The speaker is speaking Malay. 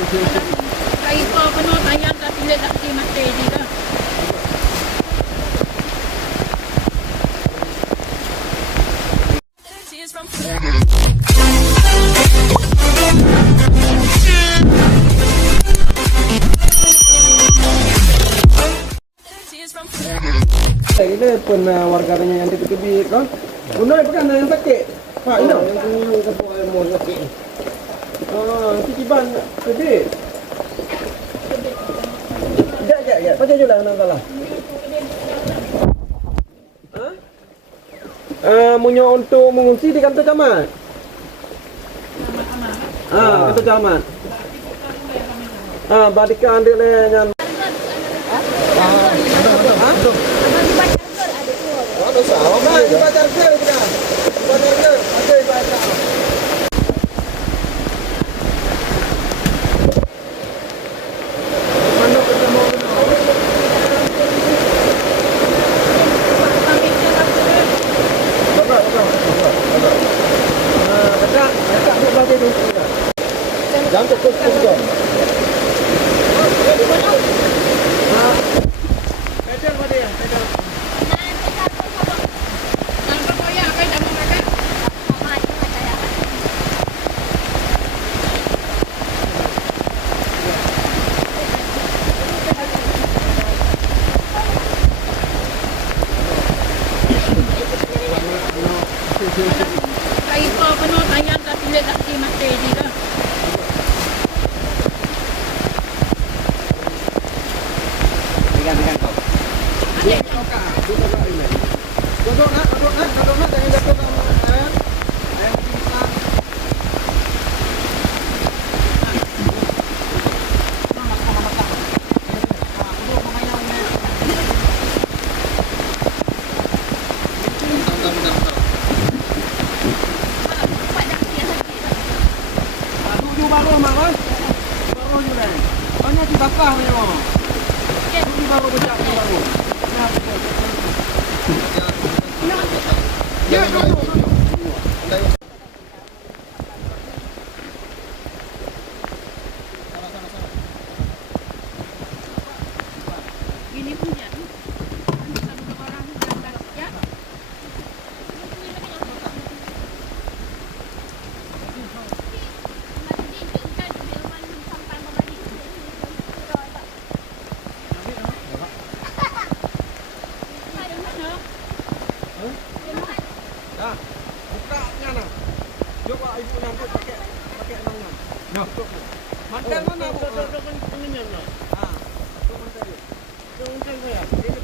Kayu apa no tayang tak pilih tak di mati di dah. Ini pun warganya yang tepi-tepi kan. Unai pekan yang sakit. Pak ini yang kapal mau sakit. Titipan tepi. Ya. Baca je lah nak salah. Munyo untuk mengungsi di kantor camat. Kantor camat. Badikan dia yang ada sahaja. Baca ke kita. Baca ke. Ada baca. Jangan fokus juga. Pedal pada ya, pedal. Nampak koyak apa yang mau makan? Kayu apa no tayang tak pilih tak di mati di dah. Duduk nak, jangan jatuh dalam air. Pingsan. Tujuh baru mak, baru juga. Banyak dibakar ni mak. Tujuh baru becak baru. Ya, ini punya. Satu orang gambar ya. Dah, buka nyana. Coba ibu nyambut pakai enangnya. No. Mantel mana bu? Ini nyana. Tu mantel dia. Tu mantel saya.